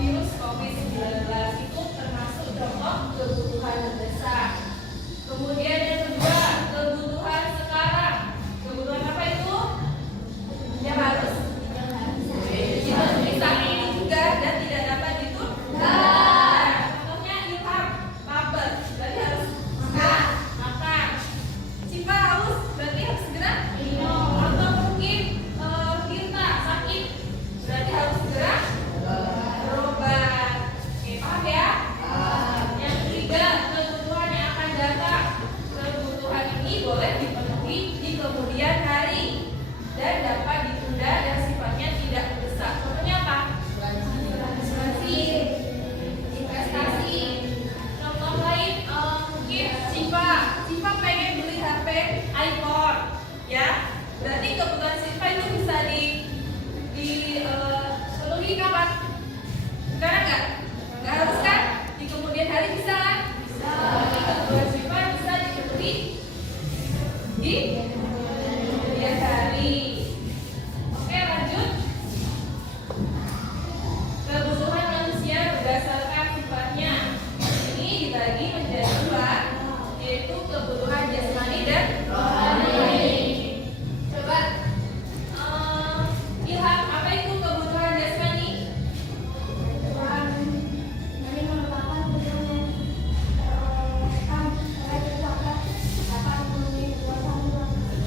virus COVID-19 itu termasuk hari bisa? Bisa. Kewajiban bisa dipenuhi di kemudian hari. Oke, lanjut. Kebutuhan manusia berdasarkan sifatnya ini dibagi menjadi dua, yaitu kebutuhan jasmani dan rohani. Coba Ilham, apa itu kebutuhan jasmani?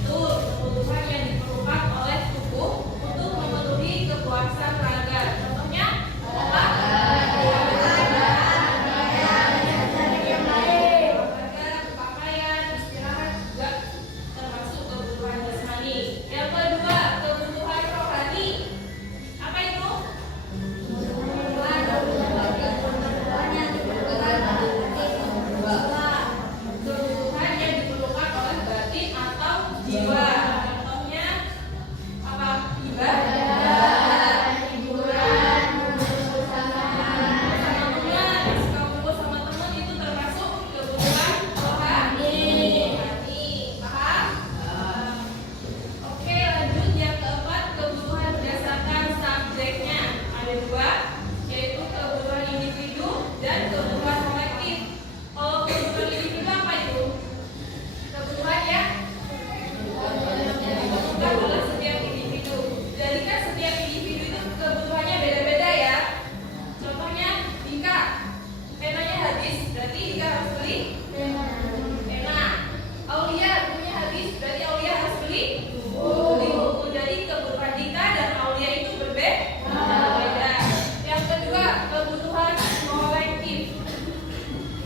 Betul, kebutuhan yang diperlukan oleh tubuh untuk memenuhi kepuasan raga. Contohnya apa? Pakaian, istirahat juga termasuk kebutuhan jasmani. Yang kedua, kebutuhan rohani. Apa itu? Kebutuhan yang diperlukan oleh batin atau jiwa. Contohnya apa? Ibadah, hiburan, bersama teman, kumpul sama teman itu termasuk kebutuhan rohani. Paham? Oke, lanjut yang keempat, kebutuhan berdasarkan subjeknya. Ada dua, yaitu kebutuhan individu dan kebutuhan kolektif. Kalau kebutuhan individu apa itu? Kebutuhan yang dibutuhkan oleh setiap individu. Jadi kan setiap individu itu kebutuhannya beda-beda ya. Contohnya Dika, penanya habis, berarti Dika harus beli pena. Aulia bukunya habis, berarti Aulia harus beli buku. Jadi kebutuhan Dika dan Aulia itu berbeda. Yang kedua, kebutuhan kolektif,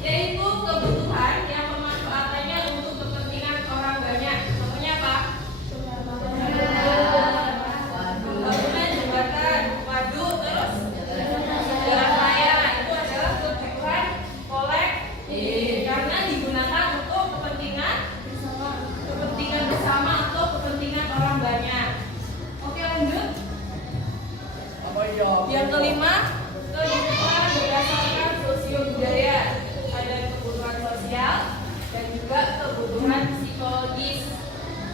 yaitu kebutuhan yang pemanfaatannya untuk kepentingan orang banyak. Contohnya apa? Pembangunan jembatan, waduk, terus jalan raya. Itu adalah kebutuhan kolektif karena digunakan untuk kepentingan bersama atau kepentingan orang banyak. Oke, lanjut. Yang kelima, kebutuhan berdasarkan sosio-budaya. Ada kebutuhan sosial dan juga kebutuhan psikologis.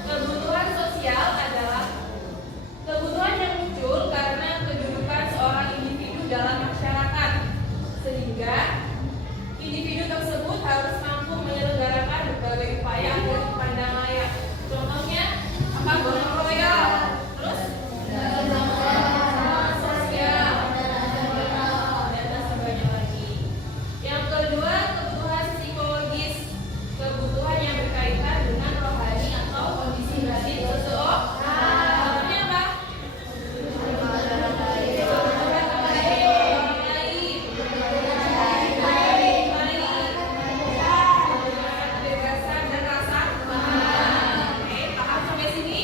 Kebutuhan sosial adalah kebutuhan yang muncul karena kedudukan seorang individu dalam masyarakat, sehingga individu tersebut harus mampu menyelenggarakan berbagai upaya agar dipandang layak. Contohnya apa? Gotong royong, terus sosial, dan sebagainya lagi. Yang kedua, kebutuhan psikologis, kebutuhan yang berkaitan dengan rohani atau kondisi batin seseorang. Contohnya apa? Kebutuhan orang lain, kebebasan dan rasa. Oke, paham sampai sini?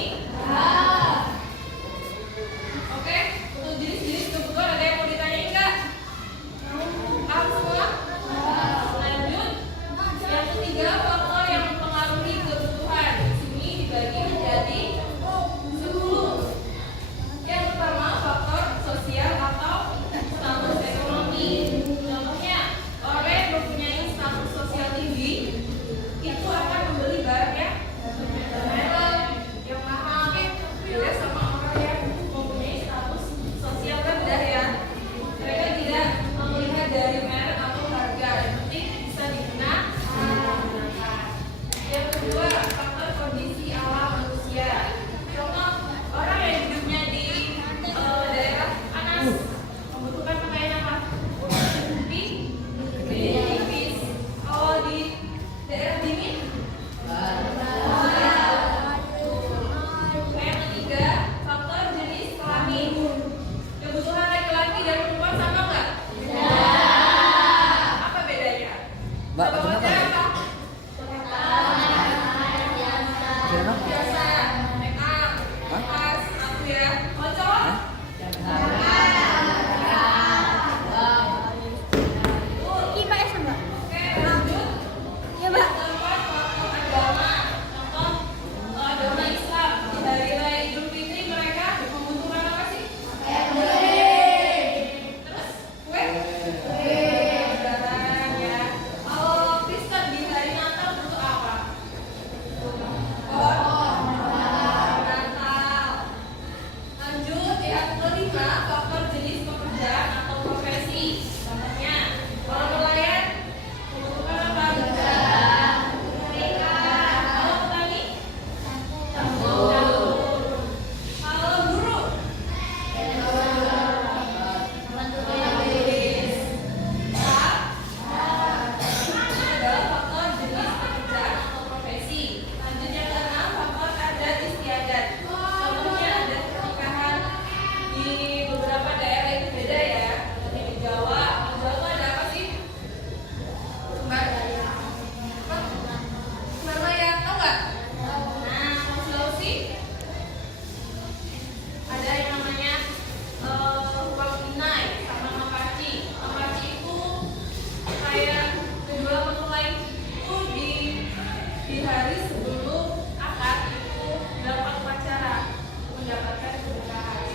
kayak kedua mempelai itu di hari sebelum akad itu dapat upacara untuk mendapatkan keberkahan.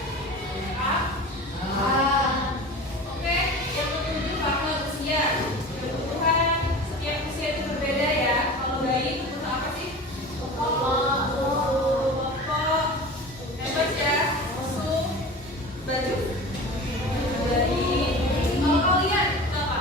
Oke, yang ketujuh faktor usia. Kebutuhan setiap usia itu berbeda ya. Kalau bayi itu butuh apa sih? Popok, bebas ya, susu, baju. Bayi. Kalau kalian butuh apa?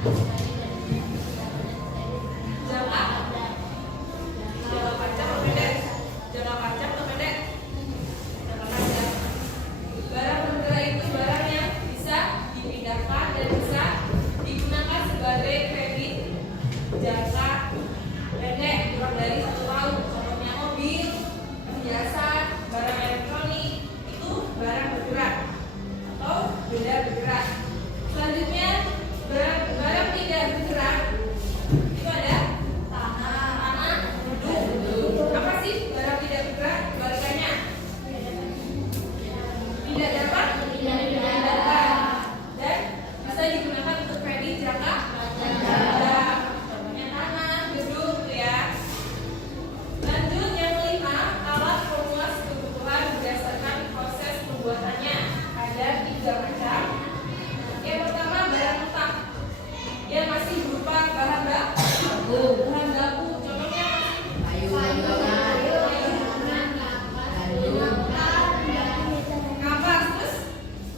Jangka panjang atau pendek? Jangka panjang atau pendek? Jangka panjang. Barang bergerak itu barang yang bisa dipindahkan dan bisa digunakan sebagai kredit jangka pendek kurang dari 1 tahun. Contohnya mobil, perhiasan, barang elektronik itu barang bergerak atau benda bergerak. Selanjutnya barang tidak bergerak itu ada tanah, gedung. Apa sih barang tidak bergerak? Kebalikannya tidak dapat dipindahkan dan bisa digunakan untuk kredit jangka panjang. Contohnya tanah, gedung, gitu ya. Lanjut yang kelima, alat pemuas kebutuhan berdasarkan proses pembuatannya. Ada 3 macam. Yang pertama barang mentah yang masih berupa bahan baku. Contohnya kapas, terus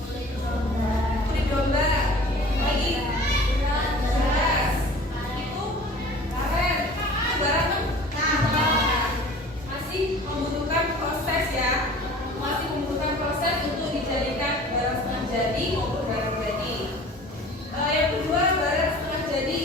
kulit domba, lagi beras, itu karet, itu barang mentah. Masih membutuhkan proses ya, masih membutuhkan proses untuk dijadikan barang setengah jadi maupun barang jadi. Yang kedua barang setengah jadi.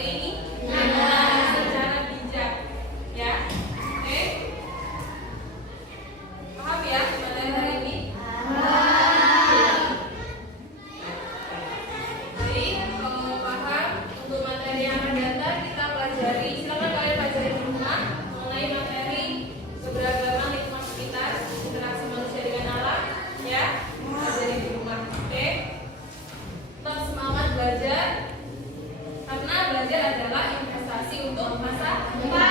ini? Secara bijak. Ya. Oke. Paham ya materi hari ini? Jadi kalau paham untuk materi yang akan datang kita pelajari. Silakan kalian pelajari di rumah mengenai materi keberagaman lingkungan sekitar, interaksi manusia dengan alam, ya. Pelajari di rumah. Oke. Tetap semangat belajar karena belajar adalah investasi untuk masa depan.